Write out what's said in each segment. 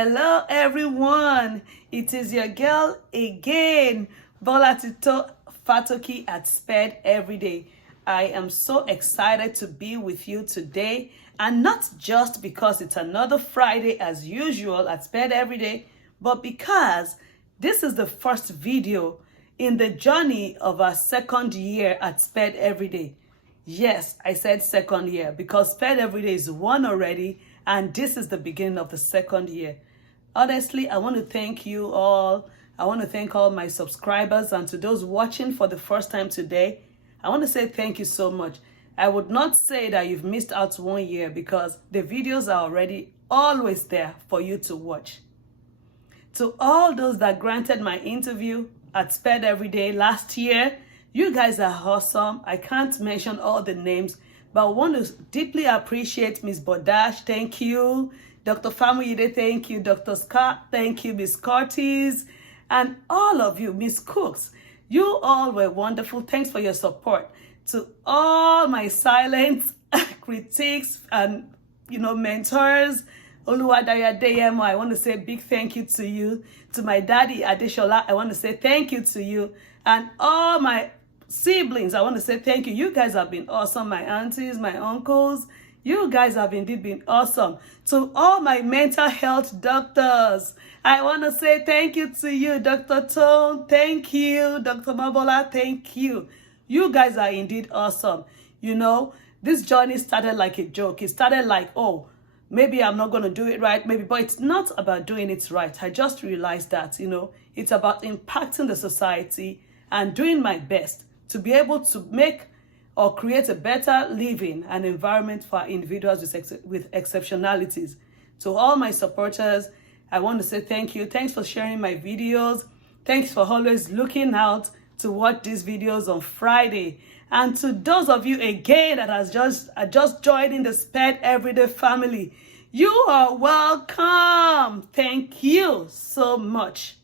Hello everyone, it is your girl again, Bola Tito Fatoki at Sped Everyday. I am so excited to be with you today, and not just because it's another Friday as usual at Sped Everyday, but because this is the first video in the journey of our second year at Sped Everyday. Yes, I said second year because Sped Everyday is one already, and this is the beginning of the second year. Honestly, I want to thank you all. I want to thank all my subscribers, and to those watching for the first time today, I want to say thank you so much. I would not say that you've missed out 1 year because the videos are already always there for you to watch. To all those that granted my interview at Sped Everyday last year, you guys are awesome. I can't mention all the names, but I want to deeply appreciate Miss Bodash, thank you. Dr. Famuyide, thank you. Dr. Scott, thank you. Miss Curtis, and all of you, Miss Cooks. You all were wonderful. Thanks for your support. To all my silent critics and, mentors, Oluwadaya Deyemo, I want to say big thank you to you. To my daddy, Adeshola, I want to say thank you to you. And all my siblings, I want to say thank you. You guys have been awesome. My aunties, my uncles, you guys have indeed been awesome. To all my mental health doctors, I want to say thank you to you. Dr. Tone, thank you. Dr. Mabola, thank you. You guys are indeed awesome. This journey started like a joke. It started like, oh, maybe I'm not going to do it right, but it's not about doing it right. I just realized that, it's about impacting the society and doing my best to be able to make or create a better living and environment for individuals with exceptionalities. To all my supporters, I want to say thank you. Thanks for sharing my videos. Thanks for always looking out to watch these videos on Friday. And to those of you again that are just joining the Sped Everyday family, you are welcome. Thank you so much.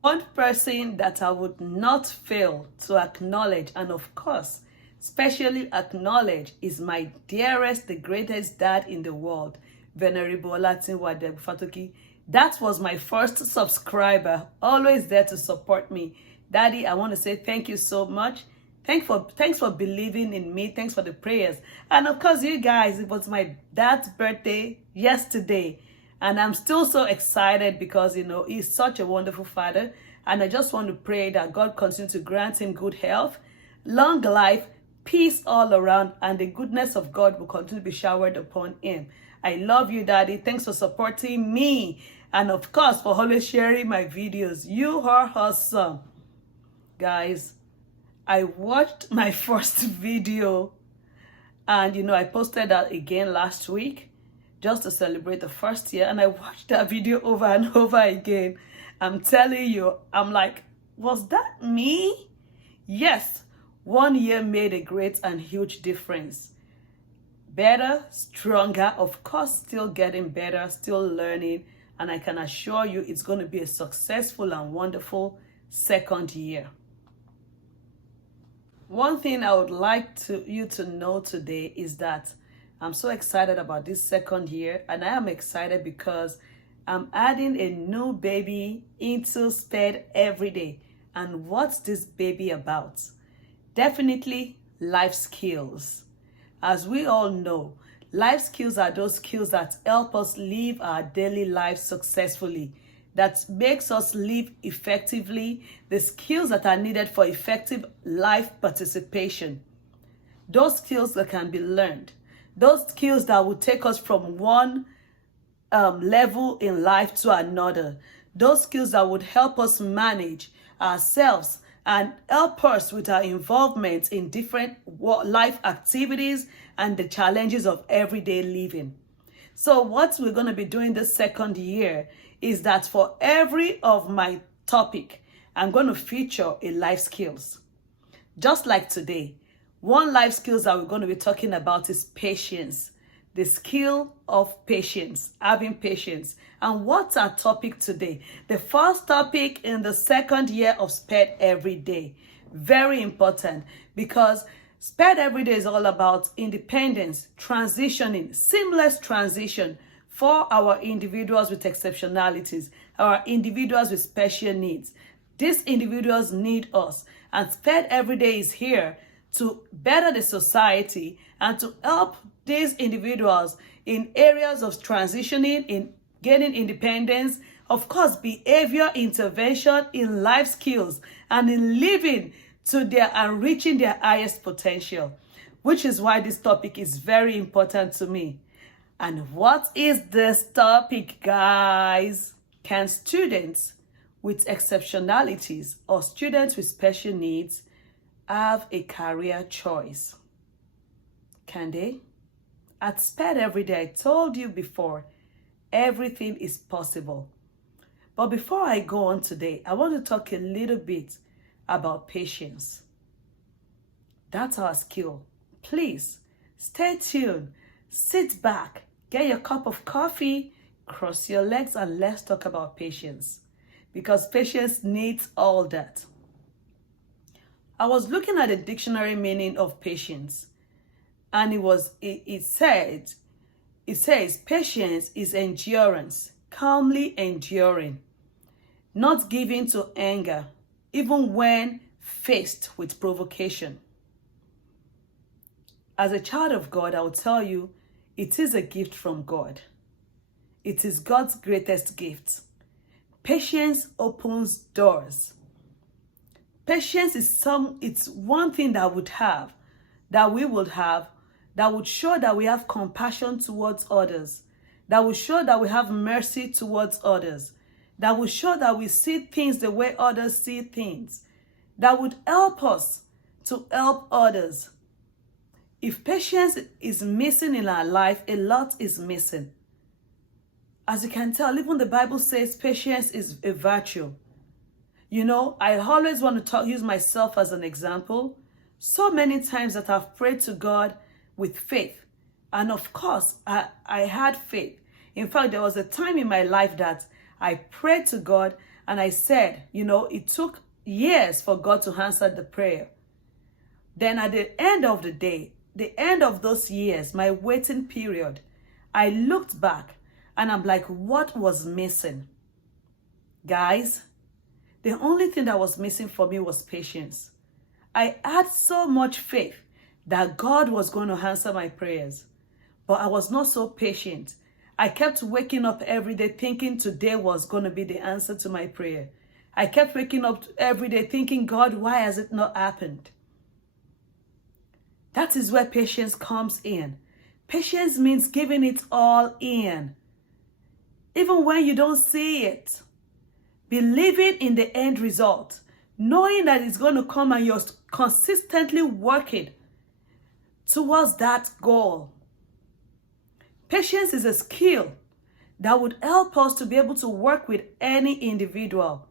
One person that I would not fail to acknowledge, and of course, especially acknowledge, is my dearest, the greatest dad in the world, Venerable Olatinwade Fatoki. That was my first subscriber, always there to support me. Daddy, I want to say thank you so much. Thanks for believing in me. Thanks for the prayers. And of course, you guys, it was my dad's birthday yesterday. And I'm still so excited because, he's such a wonderful father. And I just want to pray that God continue to grant him good health, long life, peace all around, and the goodness of God will continue to be showered upon him. I love you, Daddy. Thanks for supporting me. And of course, for always sharing my videos. You are awesome. Guys, I watched my first video, and I posted that again last week just to celebrate the first year, and I watched that video over and over again. I'm telling you, I'm like, was that me? Yes, 1 year made a great and huge difference. Better, stronger, of course, still getting better, still learning, and I can assure you it's going to be a successful and wonderful second year. One thing I would like you to know today is that I'm so excited about this second year, and I am excited because I'm adding a new baby into Sped Everyday. And what's this baby about? Definitely life skills. As we all know, life skills are those skills that help us live our daily lives successfully, that makes us live effectively, the skills that are needed for effective life participation. Those skills that can be learned. Those skills that will take us from one level in life to another. Those skills that would help us manage ourselves and help us with our involvement in different life activities and the challenges of everyday living. So what we're going to be doing this second year is that for every of my topic, I'm going to feature a life skills. Just like today, one life skills that we're going to be talking about is patience. The skill of patience, having patience. And what's our topic today? The first topic in the second year of Sped Everyday. Very important because Sped Everyday is all about independence, transitioning, seamless transition for our individuals with exceptionalities, our individuals with special needs. These individuals need us, and Sped Every Day is here to better the society and to help these individuals in areas of transitioning, in gaining independence, of course, behavior intervention, in life skills, and in living to their and reaching their highest potential, which is why this topic is very important to me. And what is this topic, guys? Can students with exceptionalities or students with special needs have a career choice? Can they? At Sped Every Day, I told you before, everything is possible. But before I go on today, I want to talk a little bit about patience. That's our skill. Please stay tuned, sit back, get your cup of coffee, cross your legs, and let's talk about patience. Because patience needs all that. I was looking at the dictionary meaning of patience, and it says patience is endurance, calmly enduring, not giving to anger, even when faced with provocation. As a child of God, I will tell you, it is a gift from God. It is God's greatest gift. Patience opens doors. Patience is it's one thing that we would have, that would show that we have compassion towards others, that would show that we have mercy towards others, that would show that we see things the way others see things, that would help us to help others. If patience is missing in our life, a lot is missing. As you can tell, even the Bible says patience is a virtue. You know, I always want to use myself as an example. So many times that I've prayed to God with faith. And of course, I had faith. In fact, there was a time in my life that I prayed to God and I said, you know, it took years for God to answer the prayer. Then at the end of the day, the end of those years, my waiting period, I looked back and I'm like, what was missing? Guys, the only thing that was missing for me was patience. I had so much faith that God was going to answer my prayers, but I was not so patient. I kept waking up every day thinking today was going to be the answer to my prayer. I kept waking up every day thinking, God, why has it not happened? That is where patience comes in. Patience means giving it all in. Even when you don't see it, believing in the end result, knowing that it's going to come and you're consistently working towards that goal. Patience is a skill that would help us to be able to work with any individual.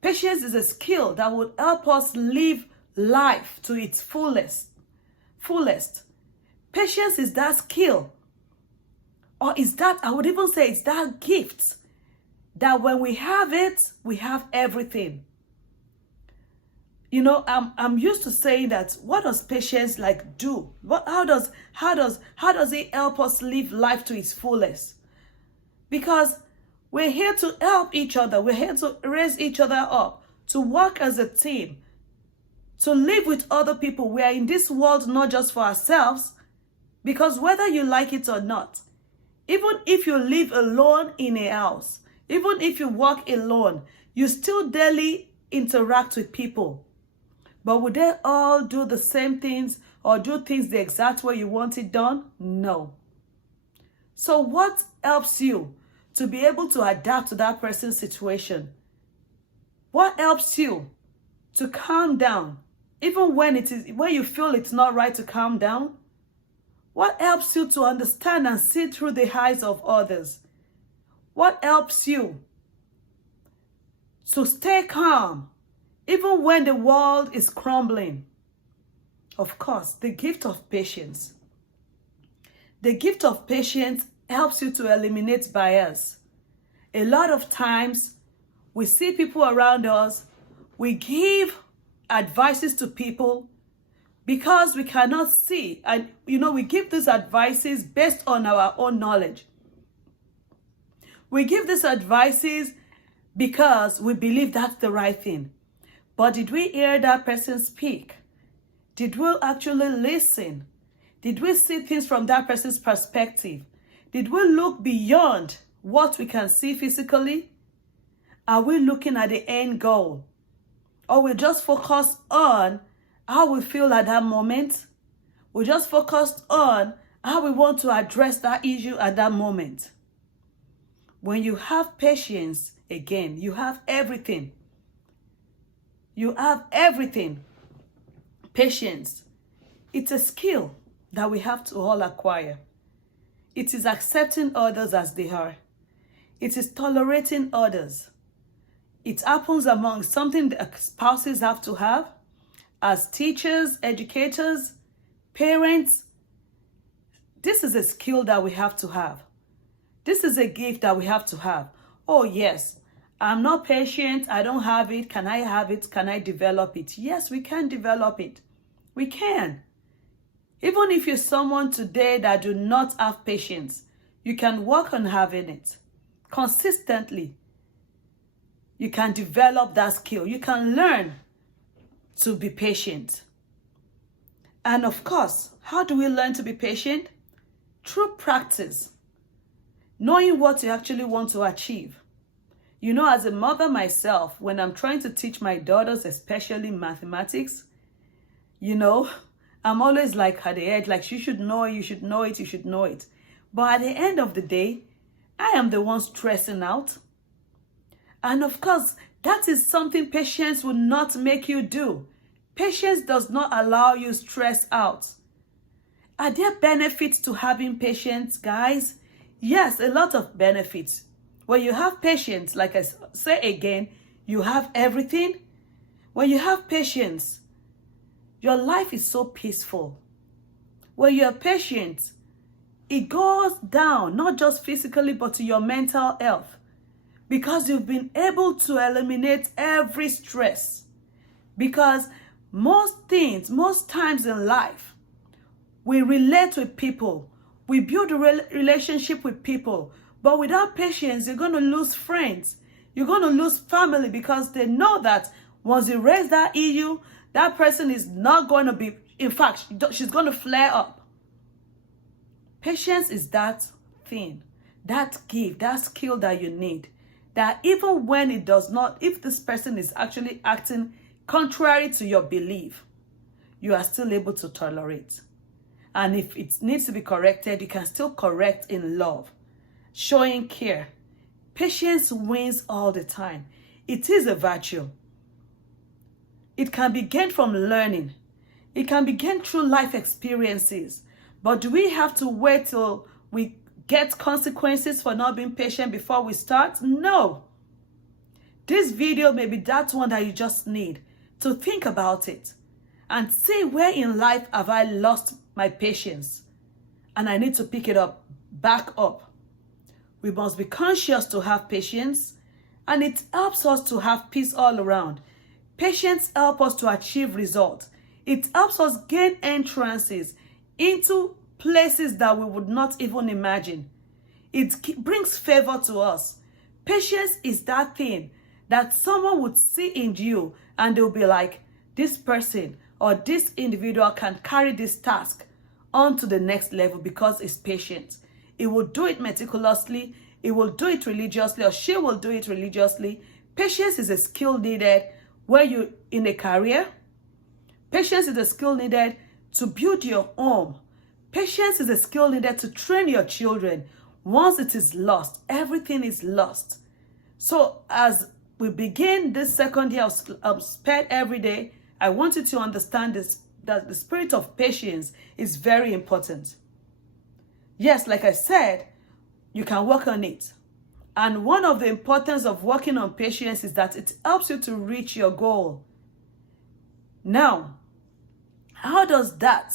Patience is a skill that would help us live life to its fullest. Patience is that skill, or is that, I would even say it's that gift that when we have it, we have everything. You know, I'm used to saying that, what does patience like do? How does it help us live life to its fullest? Because we're here to help each other. We're here to raise each other up, to work as a team, to live with other people. We are in this world not just for ourselves, because whether you like it or not, even if you live alone in a house, even if you work alone, you still daily interact with people. But would they all do the same things or do things the exact way you want it done? No. So what helps you to be able to adapt to that person's situation? What helps you to calm down, even when you feel it's not right to calm down? What helps you to understand and see through the eyes of others? What helps you to stay calm, even when the world is crumbling? Of course, the gift of patience. The gift of patience helps you to eliminate bias. A lot of times, we see people around us, we give advices to people because we cannot see. And, you know, we give these advices based on our own knowledge. We give these advices because we believe that's the right thing. But did we hear that person speak? Did we actually listen? Did we see things from that person's perspective? Did we look beyond what we can see physically? Are we looking at the end goal? Or we just focus on how we feel at that moment? We just focused on how we want to address that issue at that moment. When you have patience, again, you have everything. You have everything. Patience. It's a skill that we have to all acquire. It is accepting others as they are. It is tolerating others. It happens among something that spouses have to have as teachers, educators, parents. This is a skill that we have to have. This is a gift that we have to have. Oh, yes, I'm not patient. I don't have it. Can I have it? Can I develop it? Yes, we can develop it. We can. Even if you're someone today that do not have patience, you can work on having it consistently. You can develop that skill. You can learn to be patient. And of course, how do we learn to be patient? Through practice. Knowing what you actually want to achieve. You know, as a mother myself, when I'm trying to teach my daughters, especially mathematics, you know, I'm always like at the edge, like you should know it, you should know it, you should know it. But at the end of the day, I am the one stressing out. And of course, that is something patience will not make you do. Patience does not allow you stress out. Are there benefits to having patience, guys? Yes, a lot of benefits. When you have patience, like I say again, you have everything. When you have patience, your life is so peaceful. When you're patient, it goes down, not just physically, but to your mental health. Because you've been able to eliminate every stress. Because most times in life, we relate with people. We build a relationship with people. But without patience, you're going to lose friends. You're going to lose family because they know that once you raise that issue, that person is not going to be, in fact, she's going to flare up. Patience is that thing, that gift, that skill that you need. That even when it does not, if this person is actually acting contrary to your belief, you are still able to tolerate. And if it needs to be corrected, you can still correct in love, showing care. Patience wins all the time. It is a virtue. It can be gained from learning. It can be gained through life experiences. But do we have to wait till we get consequences for not being patient before we start? No. This video may be that one that you just need to think about it and see where in life have I lost my patience and I need to pick it up, back up. We must be conscious to have patience, and it helps us to have peace all around. Patience helps us to achieve results. It helps us gain entrances into places that we would not even imagine. It brings favor to us. Patience is that thing that someone would see in you and they'll be like, this person or this individual can carry this task on to the next level because it's patient. It will do it meticulously. It will do it religiously, or she will do it religiously. Patience is a skill needed where you're in a career. Patience is a skill needed to build your home. Patience is a skill needed to train your children. Once it is lost, everything is lost. So as we begin this second year of SPED every day, I want you to understand this, that the spirit of patience is very important. Yes, like I said, you can work on it. And one of the importance of working on patience is that it helps you to reach your goal. Now, how does that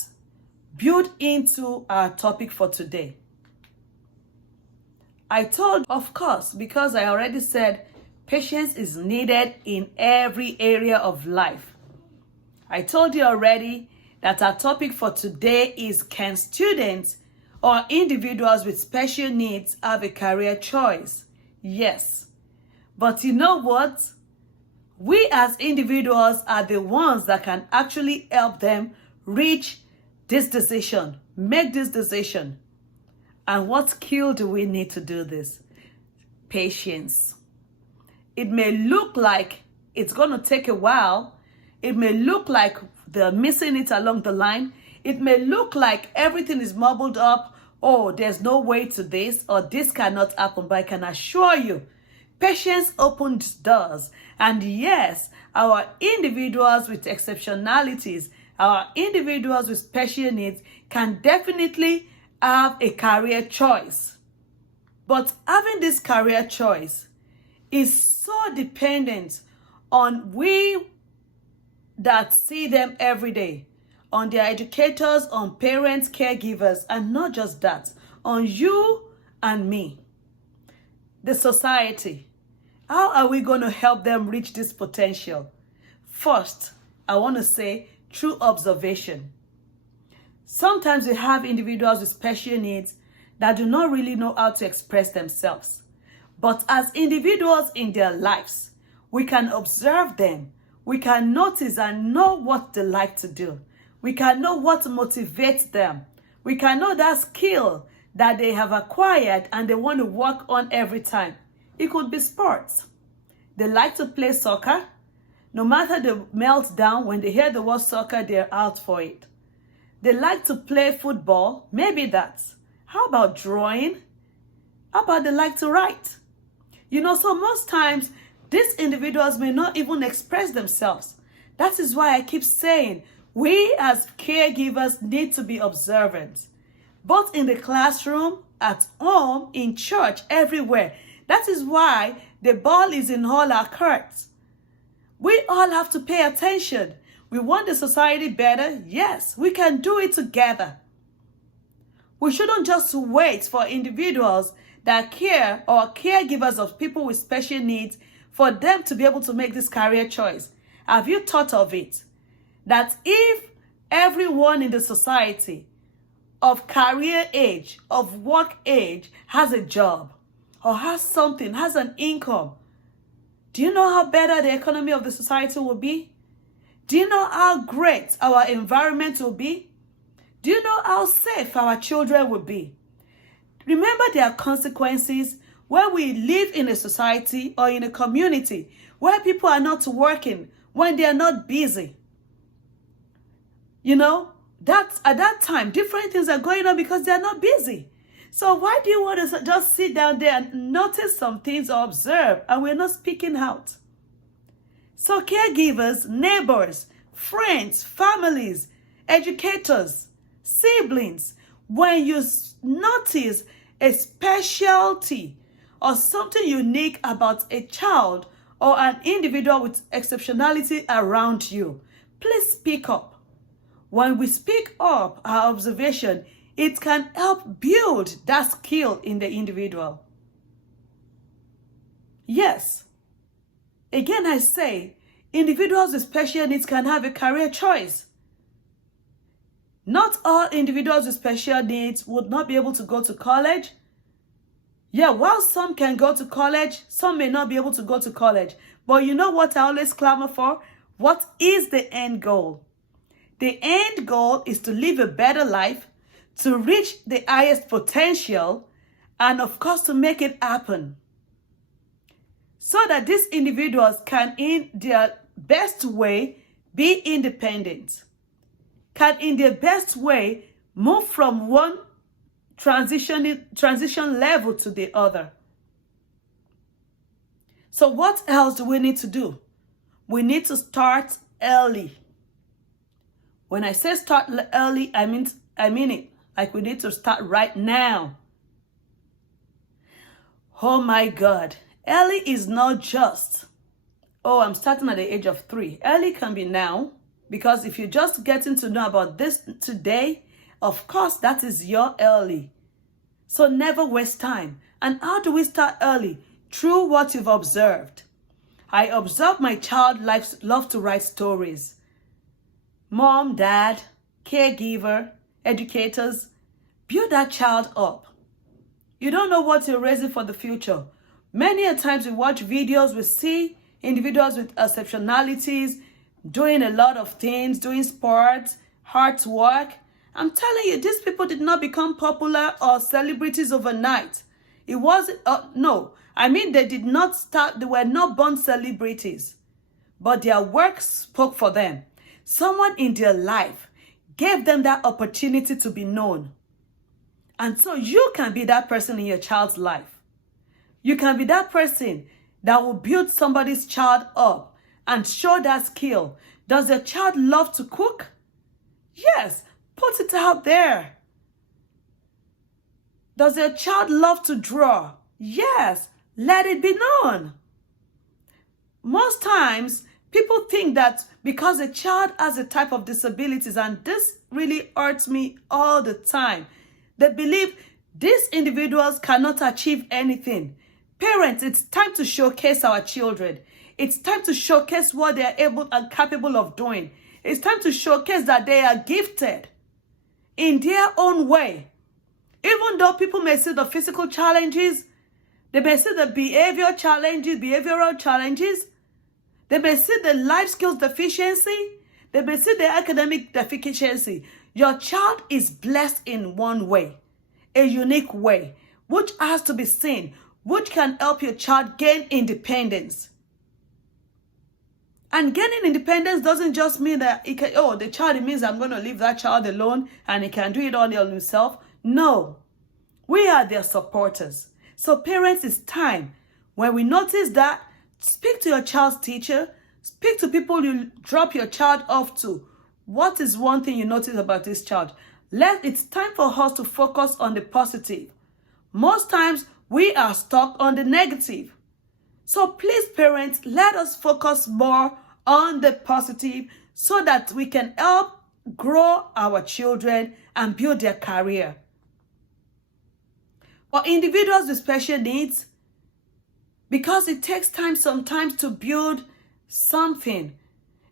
build into our topic for today? I told, of course, because I already said patience is needed in every area of life. I told you already that our topic for today is, can students or individuals with special needs have a career choice? Yes. But you know what? We as individuals are the ones that can actually help them reach this decision, make this decision. And what skill do we need to do this? Patience. It may look like it's going to take a while. It may look like they're missing it along the line. It may look like everything is mumbled up. Oh, there's no way to this, or this cannot happen. But I can assure you, patience opens doors. And yes, our individuals with exceptionalities, our individuals with special needs can definitely have a career choice. But having this career choice is so dependent on we that see them every day, on their educators, on parents, caregivers, and not just that, on you and me, the society. How are we going to help them reach this potential? First, I want to say through observation. Sometimes we have individuals with special needs that do not really know how to express themselves. But as individuals in their lives, we can observe them. We can notice and know what they like to do. We can know what motivates them. We can know that skill that they have acquired and they want to work on every time. It could be sports. They like to play soccer. No matter the meltdown, when they hear the word soccer, they're out for it. They like to play football. Maybe that's. How about drawing? How about they like to write? So most times, these individuals may not even express themselves. That is why I keep saying, we as caregivers need to be observant. Both in the classroom, at home, in church, everywhere. That is why the ball is in all our courts. We all have to pay attention. We want the society better. Yes, we can do it together. We shouldn't just wait for individuals that care or caregivers of people with special needs for them to be able to make this career choice. Have you thought of it? That if everyone in the society of career age, of work age, has a job or has something, has an income, do you know how better the economy of the society will be? Do you know how great our environment will be? Do you know how safe our children will be? Remember, there are consequences when we live in a society or in a community where people are not working, when they are not busy. That at that time, different things are going on because they are not busy. So why do you want to just sit down there and notice some things or observe and we're not speaking out? So caregivers, neighbors, friends, families, educators, siblings, when you notice a specialty or something unique about a child or an individual with exceptionality around you, please speak up. When we speak up our observation, it can help build that skill in the individual. Yes. Again, I say, individuals with special needs can have a career choice. Not all individuals with special needs would not be able to go to college. Yeah, while some can go to college, some may not be able to go to college. But you know what I always clamor for? What is the end goal? The end goal is to live a better life, to reach the highest potential, and of course to make it happen. So that these individuals can, in their best way, be independent. Can, in their best way, move from one transition level to the other. So what else do we need to do? We need to start early. When I say start early, I mean it. Like we need to start right now. Oh my God. Early is not just, oh, I'm starting at the age of 3. Early can be now, because if you're just getting to know about this today, of course, that is your early. So never waste time. And how do we start early? Through what you've observed. I observed my child love to write stories. Mom, dad, caregiver, educators, build that child up. You don't know what you're raising for the future. Many a times we watch videos, we see individuals with exceptionalities doing a lot of things, doing sports, hard work. I'm telling you, these people did not become popular or celebrities overnight. It wasn't, no. I mean, they did not start, they were not born celebrities, but their work spoke for them. Someone in their life gave them that opportunity to be known. And so you can be that person in your child's life. You can be that person that will build somebody's child up and show that skill. Does your child love to cook? Yes, put it out there. Does your child love to draw? Yes, let it be known. Most times, people think that because a child has a type of disabilities, and this really hurts me all the time, they believe these individuals cannot achieve anything. Parents, it's time to showcase our children. It's time to showcase what they are able and capable of doing. It's time to showcase that they are gifted in their own way. Even though people may see the physical challenges, they may see the behavioral challenges, they may see the life skills deficiency, they may see the academic deficiency. Your child is blessed in one way, a unique way, which has to be seen, which can help your child gain independence. And gaining independence doesn't just mean that the child, it means I'm going to leave that child alone and he can do it all on himself. No, we are their supporters. So parents, it's time. When we notice that, speak to your child's teacher. Speak to people you drop your child off to. What is one thing you notice about this child? It's time for us to focus on the positive. Most times, we are stuck on the negative. So please, parents, let us focus more on the positive so that we can help grow our children and build their career. For individuals with special needs, because it takes time sometimes to build something.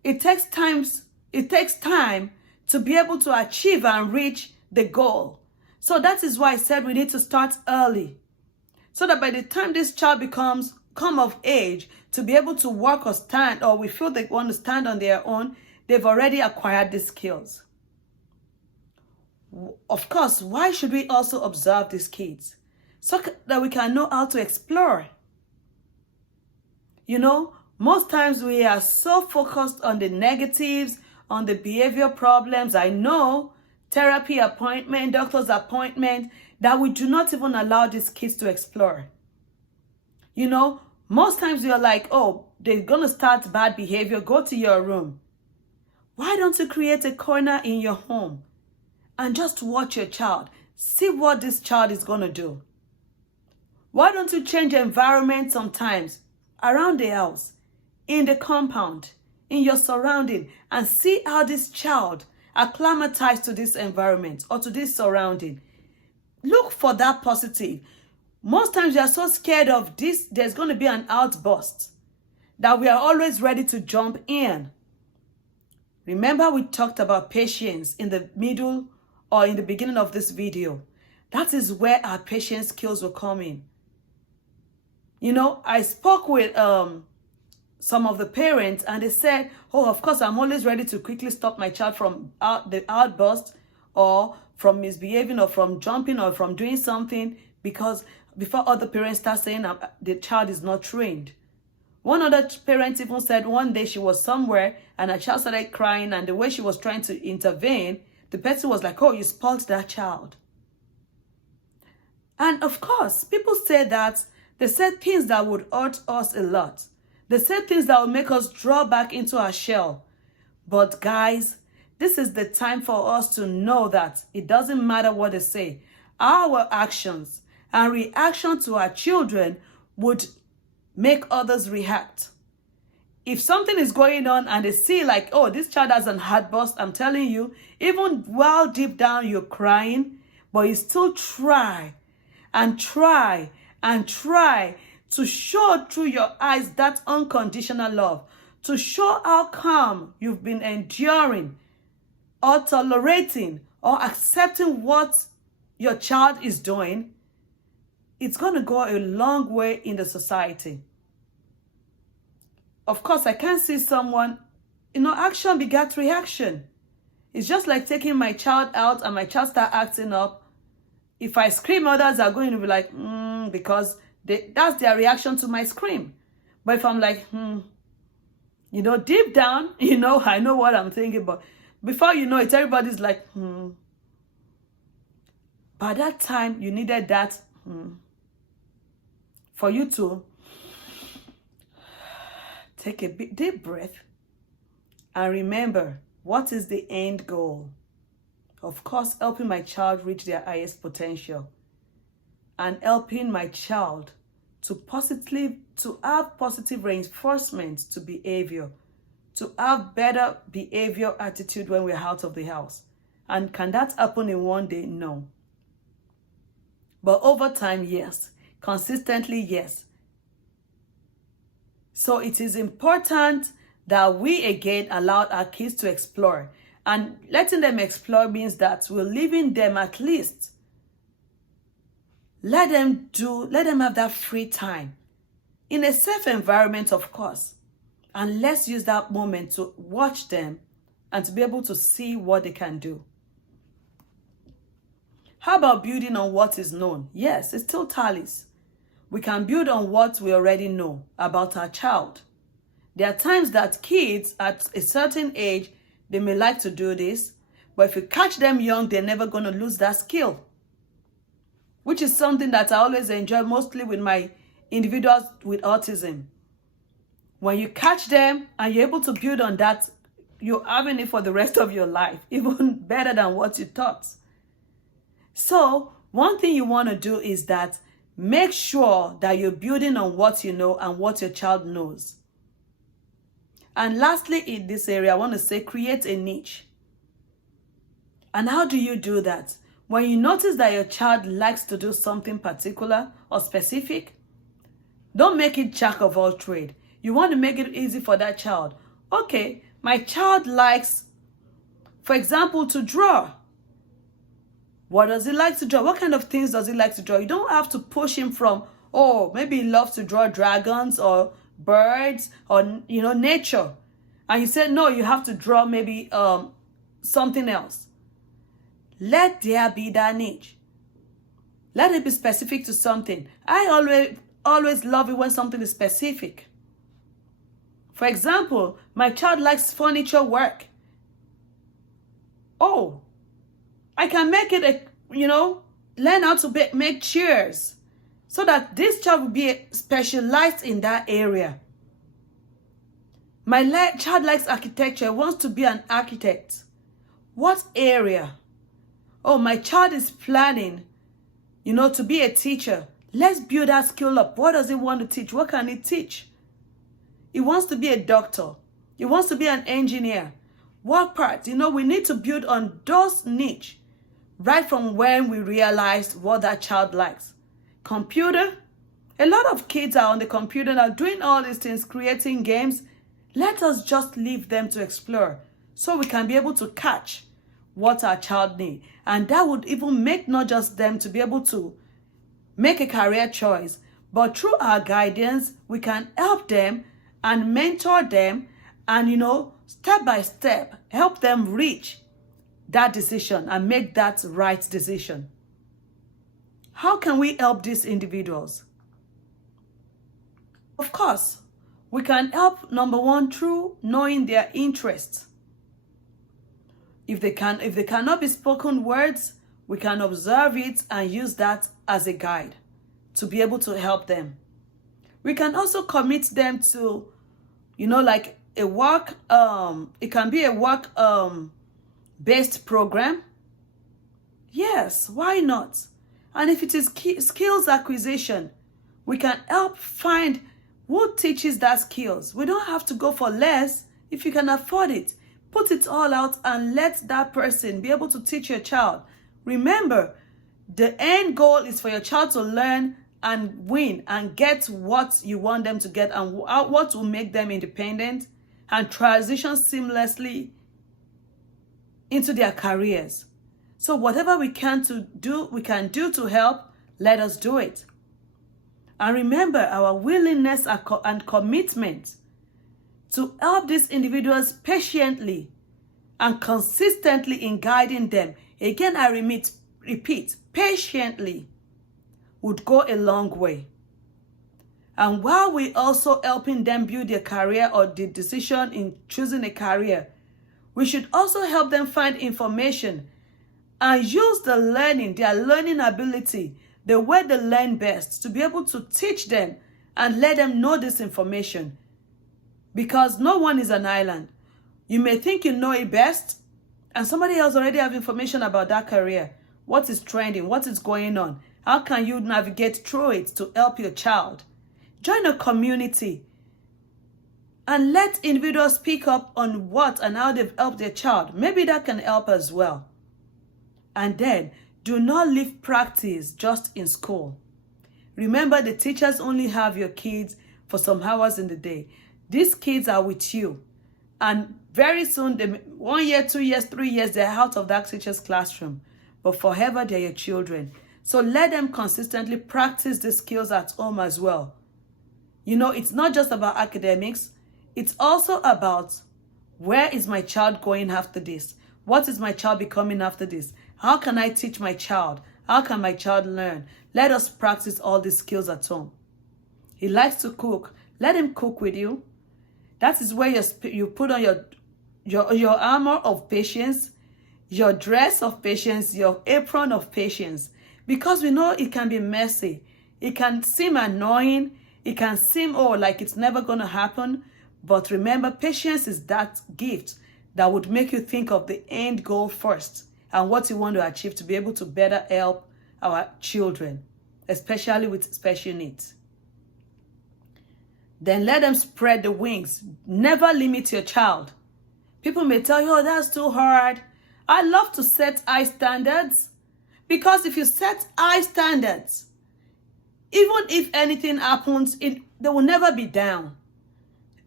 It takes time to be able to achieve and reach the goal. So that is why I said we need to start early, so that by the time this child come of age to be able to work or stand, or we feel they want to stand on their own, they've already acquired these skills. Of course, why should we also observe these kids? So that we can know how to explore. You know, most times we are so focused on the negatives, on the behavior problems. I know, therapy appointment, doctor's appointment, that we do not even allow these kids to explore. You know, most times you're like, oh, they're going to start bad behavior, go to your room. Why don't you create a corner in your home and just watch your child? See what this child is going to do. Why don't you change the environment sometimes around the house, in the compound, in your surrounding, and see how this child acclimatized to this environment or to this surrounding. Look for that positive. Most times we are so scared of this, there's going to be an outburst, that we are always ready to jump in. Remember, we talked about patience in the middle or in the beginning of this video. That is where our patience skills will come in. You know, I spoke with some of the parents and they said, oh, of course, I'm always ready to quickly stop my child from the outburst or from misbehaving or from jumping or from doing something, because before other parents start saying the child is not trained. One other parent even said one day she was somewhere and her child started crying, and the way she was trying to intervene, the person was like, oh, you spoiled that child. And of course, people say that. They said things that would hurt us a lot. They said things that would make us draw back into our shell. But guys, this is the time for us to know that it doesn't matter what they say. Our actions and reaction to our children would make others react. If something is going on and they see like, oh, this child has an heartburst, I'm telling you, even while deep down you're crying, but you still try and try and try to show through your eyes that unconditional love, to show how calm you've been enduring or tolerating or accepting what your child is doing. it's going to go a long way in the society. Of course, I can't see someone, action begets reaction. It's just like taking my child out and my child start acting up. If I scream, others are going to be like, because that's their reaction to my scream. But if I'm like, deep down, I know what I'm thinking, but before you know it, everybody's like, By that time, you needed that for you to take a deep breath and remember, what is the end goal? Of course, helping my child reach their highest potential and helping my child to have positive reinforcement to behavior, to have better behavior attitude when we're out of the house. And can that happen in one day? No. But over time, yes. Consistently, yes. So it is important that we again allow our kids to explore. And letting them explore means that we're leaving them at least. Let them have that free time. In a safe environment, of course. And let's use that moment to watch them and to be able to see what they can do. How about building on what is known? Yes, it still tallies. We can build on what we already know about our child. There are times that kids at a certain age, they may like to do this, but if you catch them young, they're never going to lose that skill, which is something that I always enjoy mostly with my individuals with autism. When you catch them and you're able to build on that, you're having it for the rest of your life, even better than what you thought. So one thing you want to do is that make sure that you're building on what you know and what your child knows. And lastly, in this area, I want to say create a niche. And how do you do that? When you notice that your child likes to do something particular or specific, don't make it jack of all trade. You want to make it easy for that child. Okay, my child likes, for example, to draw. What does he like to draw? What kind of things does he like to draw? You don't have to push him from, maybe he loves to draw dragons or birds or, nature. And you said, no, you have to draw maybe something else. Let there be that niche. Let it be specific to something. I always love it when something is specific. For example, my child likes furniture work. Oh, I can make it learn how to make chairs so that this child will be specialized in that area. My child likes architecture, wants to be an architect. What area? Oh, my child is planning, to be a teacher. Let's build that skill up. What does he want to teach? What can he teach? He wants to be a doctor. He wants to be an engineer. What part? We need to build on those niche right from when we realized what that child likes. Computer. A lot of kids are on the computer now doing all these things, creating games. Let us just leave them to explore so we can be able to catch what our child needs. And that would even make not just them to be able to make a career choice, but through our guidance, we can help them and mentor them and, step by step, help them reach that decision and make that right decision. How can we help these individuals? Of course, we can help, number one, through knowing their interests. If they cannot be spoken words, we can observe it and use that as a guide to be able to help them. We can also commit them to, like a work, it can be a work based program. Yes, why not? And if it is skills acquisition, we can help find who teaches that skills. We don't have to go for less if you can afford it. Put it all out and let that person be able to teach your child. Remember, the end goal is for your child to learn and win and get what you want them to get and what will make them independent and transition seamlessly into their careers. So whatever we can do to help, let us do it. And remember our willingness and commitment to help these individuals patiently and consistently in guiding them. Again, I repeat, patiently would go a long way. And while we also helping them build their career or the decision in choosing a career, we should also help them find information and use their learning ability, the way they learn best, to be able to teach them and let them know this information. Because no one is an island. You may think you know it best, and somebody else already have information about that career. What is trending? What is going on? How can you navigate through it to help your child? Join a community and let individuals speak up on what and how they've helped their child. Maybe that can help as well. And then, do not leave practice just in school. Remember, the teachers only have your kids for some hours in the day. These kids are with you. And very soon, 1 year, 2 years, 3 years, they're out of that teacher's classroom. But forever, they're your children. So let them consistently practice the skills at home as well. You know, it's not just about academics. It's also about, where is my child going after this? What is my child becoming after this? How can I teach my child? How can my child learn? Let us practice all these skills at home. He likes to cook. Let him cook with you. That is where you put on your armor of patience, your dress of patience, your apron of patience. Because we know it can be messy. It can seem annoying. It can seem, like it's never going to happen. But remember, patience is that gift that would make you think of the end goal first and what you want to achieve to be able to better help our children, especially with special needs. Then let them spread the wings. Never limit your child. People may tell you, that's too hard. I love to set high standards, because if you set high standards, even if anything happens, they will never be down.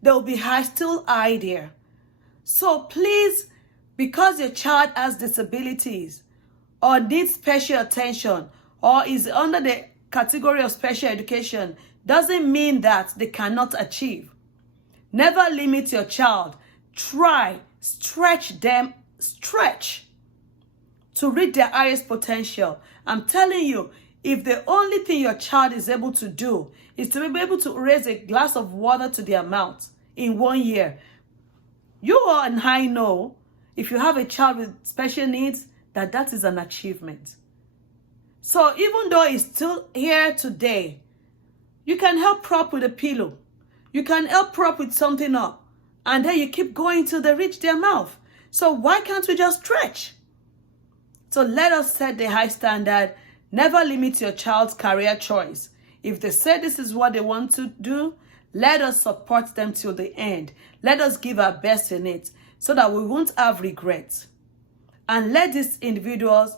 There will be still high there. So please, because your child has disabilities or needs special attention or is under the category of special education, doesn't mean that they cannot achieve. Never limit your child. Try, stretch them, to reach their highest potential. I'm telling you, if the only thing your child is able to do is to be able to raise a glass of water to their mouth in 1 year, you and I know, if you have a child with special needs, that is an achievement. So even though he's still here today, you can help prop with a pillow. You can help prop with something up. And then you keep going till they reach their mouth. So why can't we just stretch? So let us set the high standard. Never limit your child's career choice. If they say this is what they want to do, let us support them till the end. Let us give our best in it so that we won't have regrets. And let these individuals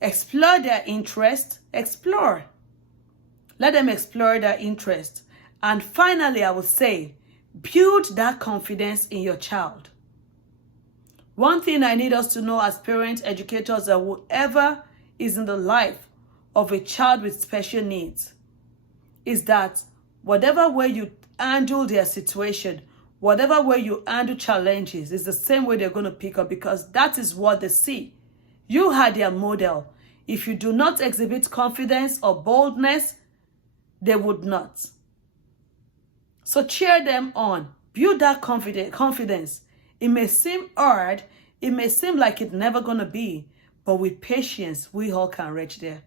explore their interest. Explore. Let them explore their interest. And finally, I would say, build that confidence in your child. One thing I need us to know as parents, educators, that whoever is in the life of a child with special needs is that whatever way you handle their situation, whatever way you handle challenges, is the same way they're going to pick up, because that is what they see. You are their model. If you do not exhibit confidence or boldness, they would not. So cheer them on. Build that confidence. It may seem hard. It may seem like it's never going to be. But with patience, we all can reach there.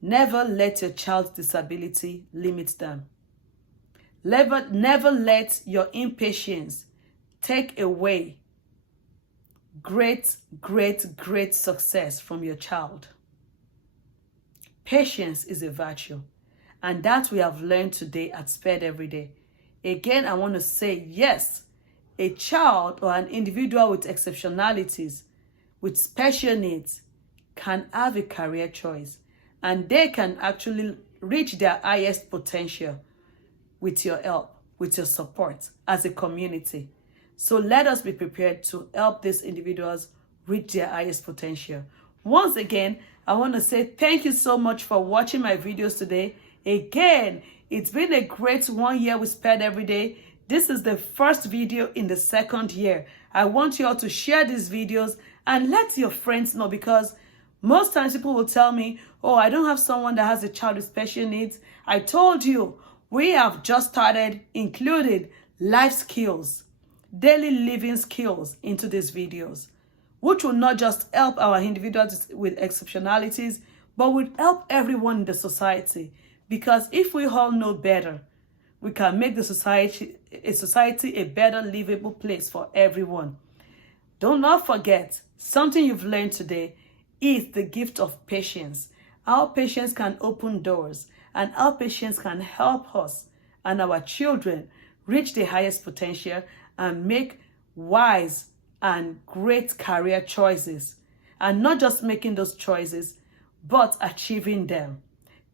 Never let your child's disability limit them. Never let your impatience take away great success from your child. Patience is a virtue. And that we have learned today at SPED Every Day. Again, I want to say, yes, a child or an individual with exceptionalities, with special needs, can have a career choice. And they can actually reach their highest potential with your help, with your support as a community. So let us be prepared to help these individuals reach their highest potential. Once again, I want to say thank you so much for watching my videos today. Again, it's been a great 1 year we spent every day. This is the first video in the second year. I want you all to share these videos and let your friends know, because most times people will tell me, oh, I don't have someone that has a child with special needs. I told you, we have just started including life skills, daily living skills into these videos, which will not just help our individuals with exceptionalities, but will help everyone in the society. Because if we all know better, we can make the society a better livable place for everyone. Do not forget, something you've learned today is the gift of patience. Our patience can open doors, and our patience can help us and our children reach the highest potential and make wise and great career choices. And not just making those choices, but achieving them.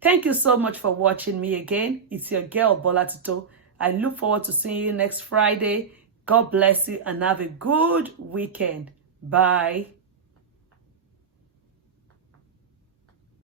Thank you so much for watching me again. It's your girl, Bola Tito. I look forward to seeing you next Friday. God bless you and have a good weekend. Bye.